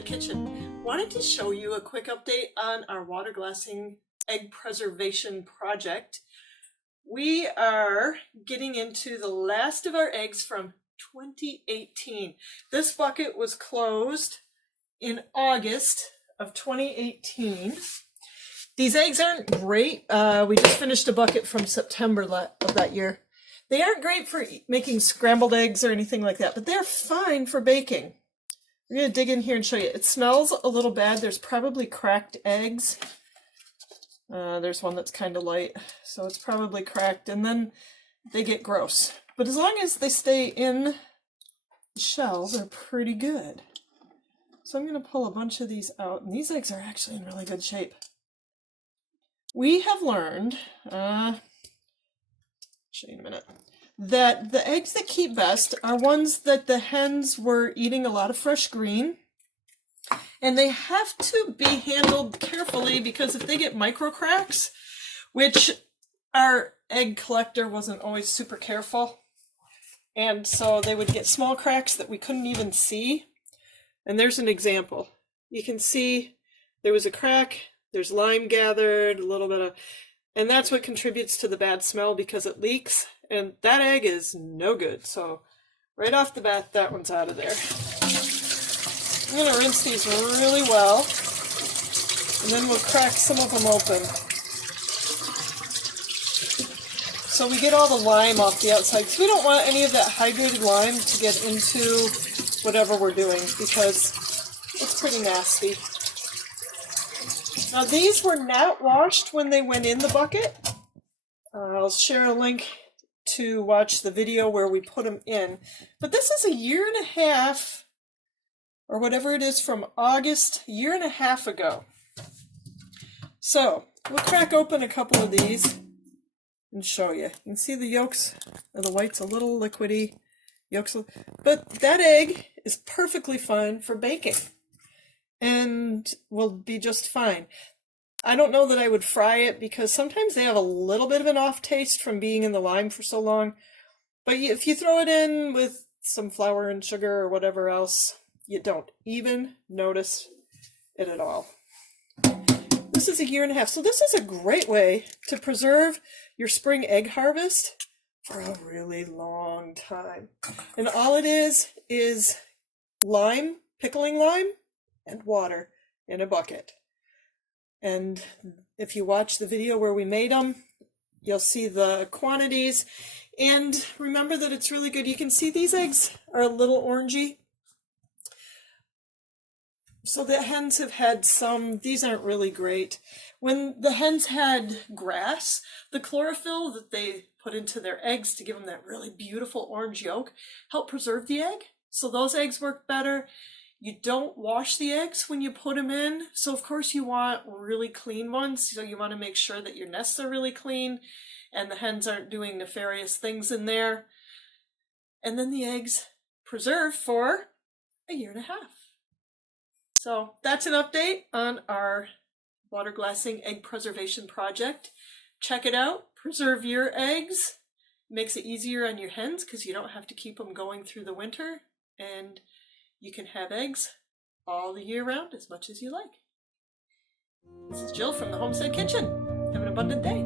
Homestead Kitchen. Wanted to show you a quick update on our water glassing egg preservation project. We are getting into the last of our eggs from 2018. This bucket was closed in August of 2018. These eggs aren't great. We just finished a bucket from September of that year. They aren't great for making scrambled eggs or anything like that, but they're fine for baking. I'm going to dig in here and show you. It smells a little bad. There's probably cracked eggs. There's one that's kind of light, so it's probably cracked, and then they get gross. But as long as they stay in the shell, they're pretty good. So I'm going to pull a bunch of these out, and these eggs are actually in really good shape. We have learned, I'll show you in a minute, that the eggs that keep best are ones that the hens were eating a lot of fresh green. And they have to be handled carefully because if they get micro cracks, which our egg collector wasn't always super careful, and so they would get small cracks that we couldn't even see. And there's an example. You can see there was a crack, there's lime gathered, a little bit of, and that's what contributes to the bad smell because it leaks, and that egg is no good. So right off the bat, that one's out of there. I'm going to rinse these really well, and then we'll crack some of them open. So we get all the lime off the outside, because we don't want any of that hydrated lime to get into whatever we're doing, because it's pretty nasty. Now these were not washed when they went in the bucket. I'll share a link to watch the video where we put them in. But this is a year and a half, or whatever it is, from August, a year and a half ago. So we'll crack open a couple of these and show you. You can see the yolks, and the white's a little liquidy. Yolks, but that egg is perfectly fine for baking and will be just fine. I don't know that I would fry it because sometimes they have a little bit of an off taste from being in the lime for so long. But if you throw it in with some flour and sugar or whatever else, you don't even notice it at all. This is a year and a half. So this is a great way to preserve your spring egg harvest for a really long time. And all it is lime, pickling lime, and water in a bucket. And if you watch the video where we made them, you'll see the quantities. And remember that it's really good. You can see these eggs are a little orangey. So the hens have had some, these aren't really great. When the hens had grass, the chlorophyll that they put into their eggs to give them that really beautiful orange yolk helped preserve the egg. So those eggs work better. You don't wash the eggs when you put them in. So of course you want really clean ones. So you want to make sure that your nests are really clean and the hens aren't doing nefarious things in there. And then the eggs preserve for a year and a half. So that's an update on our water glassing egg preservation project. Check it out. Preserve your eggs. Makes it easier on your hens because you don't have to keep them going through the winter, and you can have eggs all the year round as much as you like. This is Jill from the Homestead Kitchen. Have an abundant day.